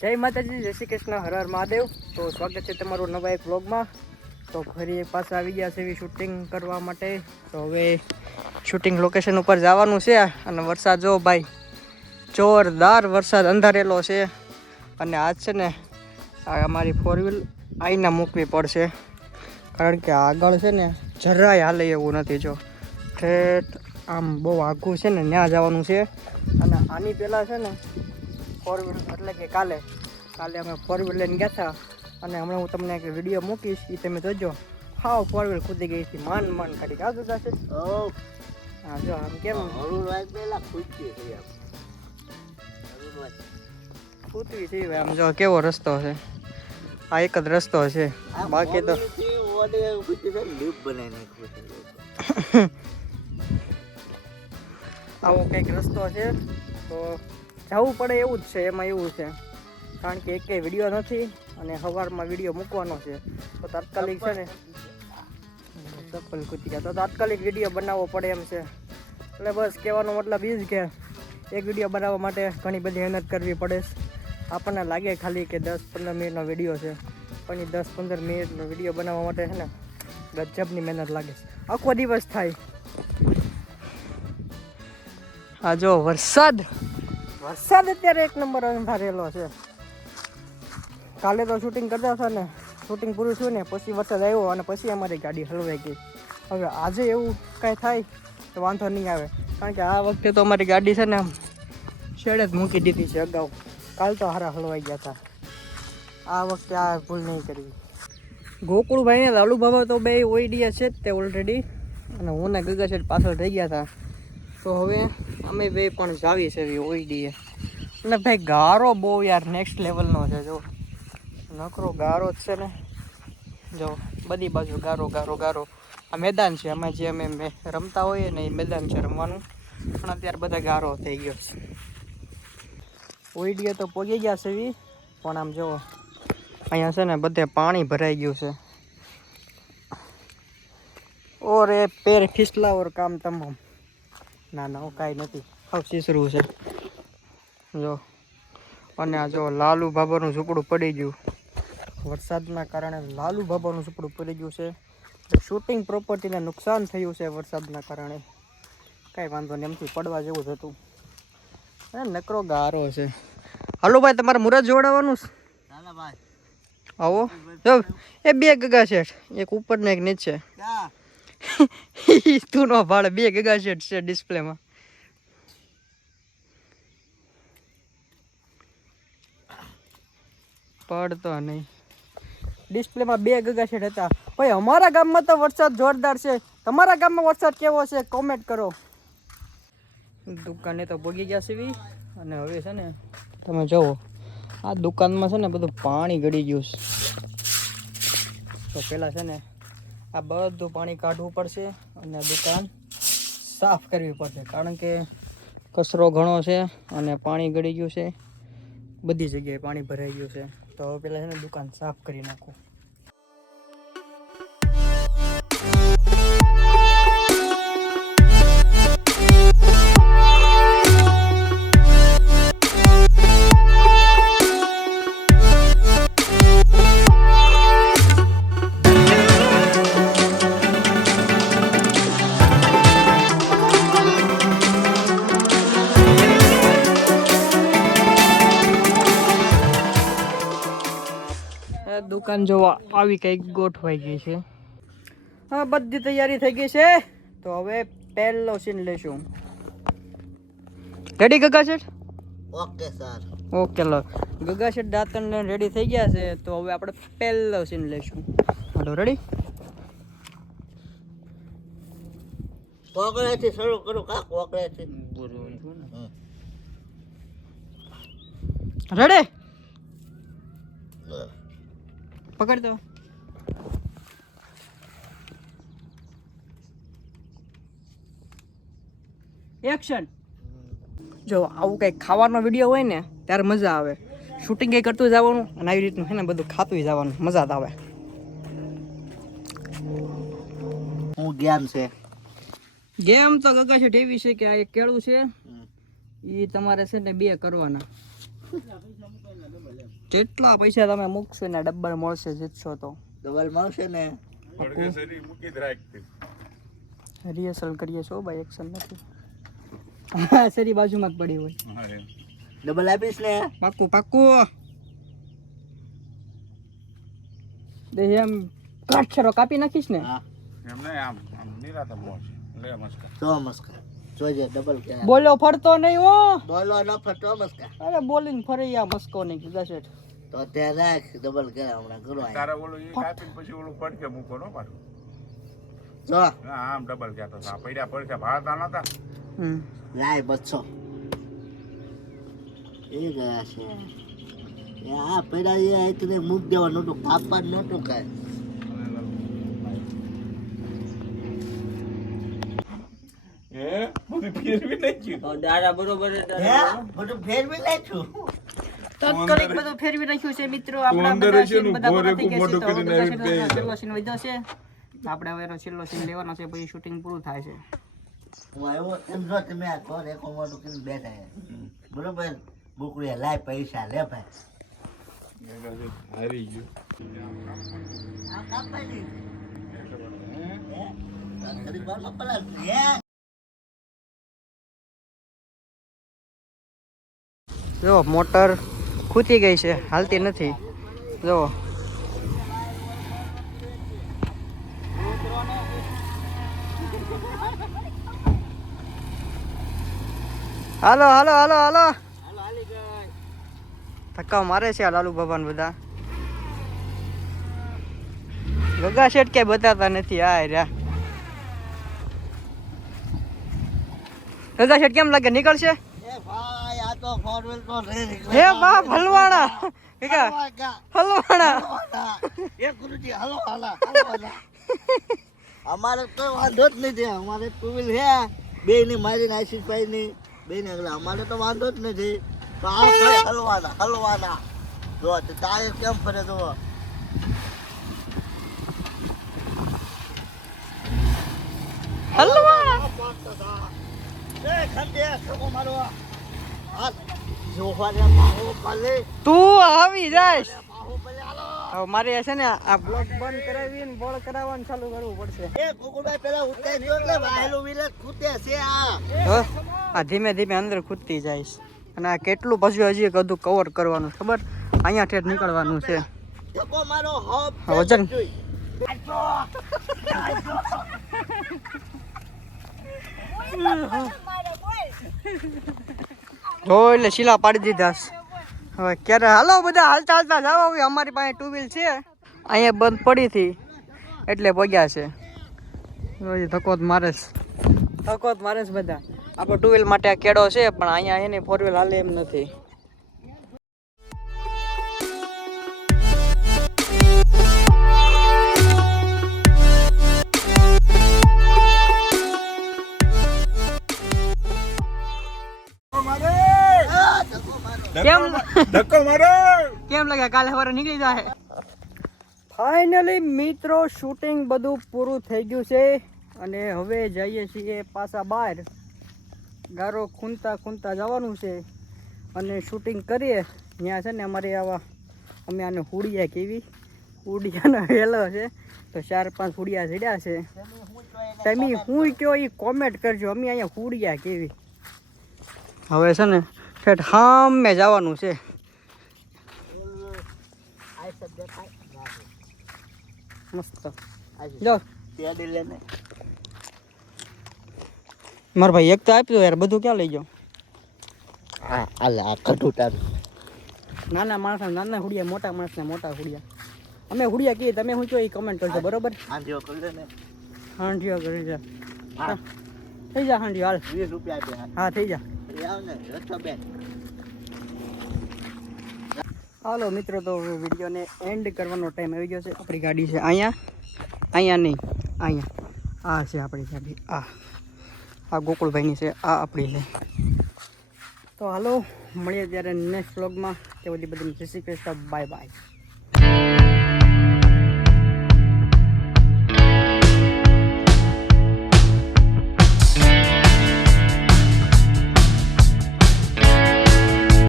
જય માતાજી, જય શ્રી કૃષ્ણ, હર હર મહાદેવ. તો સ્વાગત છે તમારું નવા એક વ્લોગમાં. તો ફરી પાછા આવી ગયા છે એવી શૂટિંગ કરવા માટે. તો હવે શૂટિંગ લોકેશન ઉપર જવાનું છે. અને વરસાદ જો ભાઈ, જોરદાર વરસાદ અંધારેલો છે. અને આજ છે ને અમારી 4 વ્હીલ આઈને મૂકવી પડશે, કારણ કે આગળ છે ને જરાય હાલે એવું નથી. જો ઠેઠ આમ બહુ આઘું છે ને, ત્યાં જવાનું છે. અને આની પહેલાં છે ને 4 વ્હીલ એટલે કે કાલે અમે 4 વ્હીલ લઈને ગયા હતા. અને હમણાં હું તમને એક વિડીયો મૂકીશ, એ તમે જોજો. હાવ 4 વ્હીલ કૂદી ગઈ હતી, માંડ કાઢી કાઢું થશે. હા જો આમ કેમ કૂદવી છે આમ. જો કેવો રસ્તો છે, આ એક જ રસ્તો છે, બાકી તો આવો કંઈક રસ્તો છે. તો જવું પડે એવું જ છે. એમાં એવું છે, કારણ કે એકેય વિડીયો નથી અને સવારમાં વિડીયો મૂકવાનો છે. તો તાત્કાલિક છે ને ચપ્પલ કૂદી ગયા, તો તાત્કાલિક વિડીયો બનાવવો પડે એમ છે. એટલે બસ કહેવાનો મતલબ એ જ કે એક વિડીયો બનાવવા માટે ઘણી બધી મહેનત કરવી પડે. આપણને લાગે ખાલી કે 10-15 મિનિટનો વિડીયો છે, પણ એ 10-15 મિનિટનો વિડીયો બનાવવા માટે છે ને ગજબની મહેનત લાગે છે, આખો દિવસ થાય. આ જો વરસાદ અત્યારે એક નંબર અંધારેલો છે. કાલે તો શૂટિંગ કરતા હતા ને, શૂટિંગ પૂરું થયું ને પછી વરસાદ આવ્યો અને પછી અમારી ગાડી હલવાઈ ગઈ. હવે આજે એવું કાંઈ થાય તો વાંધો નહીં આવે, કારણ કે આ વખતે તો અમારી ગાડી છે ને આમ શેડે જ મૂકી દીધી છે અગાઉ. કાલ તો હારા હલવાઈ ગયા હતા. આ વખતે આ ભૂલ નહીં કરવી. ગોકુળભાઈને લાલુ બાબા તો બે ઓઈડિયા છે જ તે ઓલરેડી, અને હું ને ગગા શેઠ પાછળ થઈ ગયા હતા. તો હવે અમે બે પણ જાવી છે એવી ઓઈડીએ. અને ભાઈ ગારો બહુ યાર નેક્સ્ટ લેવલનો છે. જો નકરો ગારો જ છે ને, જો બધી બાજુ ગારો. આ મેદાન છે, આમાં જે અમે રમતા હોઈએ ને એ મેદાન છે રમવાનું, પણ અત્યારે બધા ગારો થઈ ગયો છે. ઓઈડીએ તો પહોંચી ગયા છે એવી, પણ આમ જો અહીંયા છે ને બધે પાણી ભરાઈ ગયું છે. ઓર એ પેર ફિસલા ઓર કામ તમામ. ના કાંઈ નથી, હાવ સીસરું છે. જો અને આ જો લાલુ બાબાનું ઝૂંપડું પડી ગયું. વરસાદના કારણે લાલુ બાબાનું ઝૂંપડું પડી ગયું છે. શૂટિંગ પ્રોપર્ટીને નુકસાન થયું છે વરસાદના કારણે. કાંઈ વાંધો નહીં, એમથી પડવા જેવું જ હતું. નકરો ગારો છે. હાલો ભાઈ, તમારે મુરત જોડાવાનું છે? આવો જો એ બે ગગા શેઠ, એક ઉપર ને એક નીચે. તું નો ભાડે, બે ગગા શેઠ છે ડિસ્પ્લેમાં. પડતો નહીં, ડિસ્પ્લેમાં બે ગગા શેઠ હતા. ભાઈ અમારા ગામમાં તો વરસાદ જોરદાર છે, તમારા ગામમાં વરસાદ કેવો છે કોમેન્ટ કરો. દુકાને તો પહોંચી ગયા છે અને હવે છે ને તમે જુઓ, આ દુકાનમાં છે ને બધું પાણી ગળી ગયું છે. તો પહેલાં છે ને આ બધું પાણી કાઢવું પડશે અને દુકાન સાફ કરવી પડશે, કારણ કે કચરો ઘણો છે અને પાણી ગળી ગયું છે. બધી જગ્યાએ પાણી ભરાઈ ગયું છે. તો હવે પહેલાં છે ને દુકાન સાફ કરી નાખું. દુકાન જોવા આવી કંઈક ગોઠવાઈ ગઈ છે. હા, બધી તૈયારી થઈ ગઈ છે. તો હવે પહેલો સીન લેશું. રેડી ગગા શેઠ? Okay sir. ઓકે લો, ગગા શેઠ દાંતણ રેડી થઈ ગયા છે. તો હવે આપણે પહેલો સીન લેશું. હાલો રેડી? કોકળેથી શરૂ કરું કા? કોકળેથી રેડી? પકડ દો. એક્શન. જો આવું કંઈક ખાવાનો વિડીયો હોય ને ત્યારે મજા આવે. શૂટિંગ કંઈ કરતું જવાનું અને આવી રીતનું છે ને બધું ખાતું જવાનું, મજા જ આવે. હું ગેમ છે. ગેમ તો ગગા છે એવી છે કે આ એક કેળું છે, એ તમારે છે ને 2 કરવાના. જેટલા પૈસા તમે મૂકશો ને ડબલ મળશે જીતશો તો ડબલ મળશે ને રિહર્સલ કરીએ છો ભાઈ એક્શન નથી હા સરી બાજુમાં જ પડી હોય ડબલ આપીશ ને પાક્કું પાક્કું દે એમ કાઠરો કાપી નાખીશ ને હા એમ નહીં આમ નિરાતા મોજ લે મસ્કા તો મસ્કા જોજે ડબલ કે બોલો ફરતો નહીં હો બોલો ન ફટો મસ્કા અરે બોલીને ફરી આ મસ્કો નહીં કીધા છે તો ત્યાં રાખ ડબલ કે હમણાં કરો તારે ઓલું ઈ કાપીને પછી ઓલું પડકે મૂકો નો પાછું જો હા આમ ડબલ કહેતો આ પડ્યા પડકે ભાળતા નતા લાય બચ્ચો એ ગયા છે એ આ પેડા એ આઈતને મૂક દેવાનું નતું કાપવા જ નતું કાંઈ બધું ફેરવી નાખ્યું દાડા બરોબર હે બધું ફેરવી નાખ્યું તાત્કાલિક બધું ફેરવી નાખ્યું છે મિત્રો આપણા બધા સીન બધા પૂરા થઈ ગયા છે તો છેલ્લો સીન વધ્યો છે આપણે હવે એનો છેલ્લો સીન લેવાનો છે પછી શૂટિંગ પૂરું થાય છે હું આવ્યો એમ જો તમે આ ઘર એક મોટું કરીને બેઠા બરોબર બુકડી લાય પૈસા લે ભાઈ હારી ગયું આ કાપાઈ નહીં હે તારી બારમાં પલાળ હે જો મોટર ખૂટી ગઈ છે હાલતી નથી જો હાલો હાલો હાલો હાલો ધક્કા મારે છે આ લાલુ બાબા બધા ગગા શેઠ ક્યાંય બતાતા નથી આ રહ્યા ગગા શેઠ કેમ લાગે નીકળશે એ ભાઈ આ તો ફોર વ્હીલ તો રે હે બાપ હલવાણા કાકા હલવાણા એ ગુરુજી હલો હાલા અમારે તો વાંધો જ નથી અમારે ટુ વ્હીલ હે બે ની મારી આશીષ ભાઈ ની બે ને અમારે તો વાંધો જ નથી તો આ કઈ હલવાના જો તારે કેમ ફરે જો હલવાણા એ ખંડે સકો મારો હાલ જો ફારે બાહુબલી તું આવી જાઈશ બાહુબલી હાલો હવે મારે છે ને આ બ્લોક બંધ કરાવીને બોલ કરાવવાનું ચાલુ કરવું પડશે એ કુકુભાઈ પેલા ઉતાઈ દો એટલે વાહેલું વિલેજ ખૂટે છે આ ધીમે ધીમે અંદર ખૂદતી જઈશ અને આ કેટલું પછી હજી બધું કવર કરવાનું ખબર અહીંયા ઠેઠ નીકળવાનું છે ધક્કો મારો હોપ વજન જો એટલે શીલા પાડી દીધા હવે ક્યારે હાલો બધા હાલતા હાલતા જાવ હવે અમારી પાસે ટુ વ્હીલ છે અહીંયા બંધ પડી હતી એટલે પગ્યા છે ધક્કો જ મારે બધા આપણે ટુ વ્હીલ માટે આ કેડો છે પણ અહીંયા એની ફોર વ્હીલ હાલે એમ નથી ધક્કો મારો કેમ લાગે કાલે સવારે નીકળી જાય ફાઇનલી મિત્રો શૂટિંગ બધું પૂરું થઈ ગયું છે અને હવે જઈએ છીએ પાછા બહાર ગારો ખૂંદતા જવાનું છે અને શૂટિંગ કરીએ ત્યાં છે ને અમારે આવા અમે આને હુડિયા કેવી હુડિયાનો વેલો છે તો 4-5 હુડિયા ચડ્યા છે તમે હું કયો એ કોમેન્ટ કરજો અમે અહીંયા હુડિયા કેવી હવે છે ને ઠેઠ સામે જવાનું છે મસ્ત જો મારા ભાઈ એક તો આપ્યો યાર બધું ક્યાં લઈ જાઓ નાના માણસ નાના હુડિયા મોટા માણસને મોટા હુડિયા અમે હુડિયા કહીએ તમે શું કહો એ કમેન્ટ કરજો બરોબર હાંડિયો કરી જા થઈ જા હાંડિયો હાલ 20 રૂપિયા હા થઈ જા હાલો મિત્રો તો વિડીયોને એન્ડ કરવાનો ટાઈમ આવી ગયો છે આપણી ગાડી છે અહીંયા નહીં અહીંયા આ છે આપણી ગાડી આ ગોકુળભાઈની છે આ આપણી છે તો હાલો મળીએ ત્યારે નેક્સ્ટ વ્લોગમાં તે બધી જય શ્રી કૃષ્ણ બાય બાય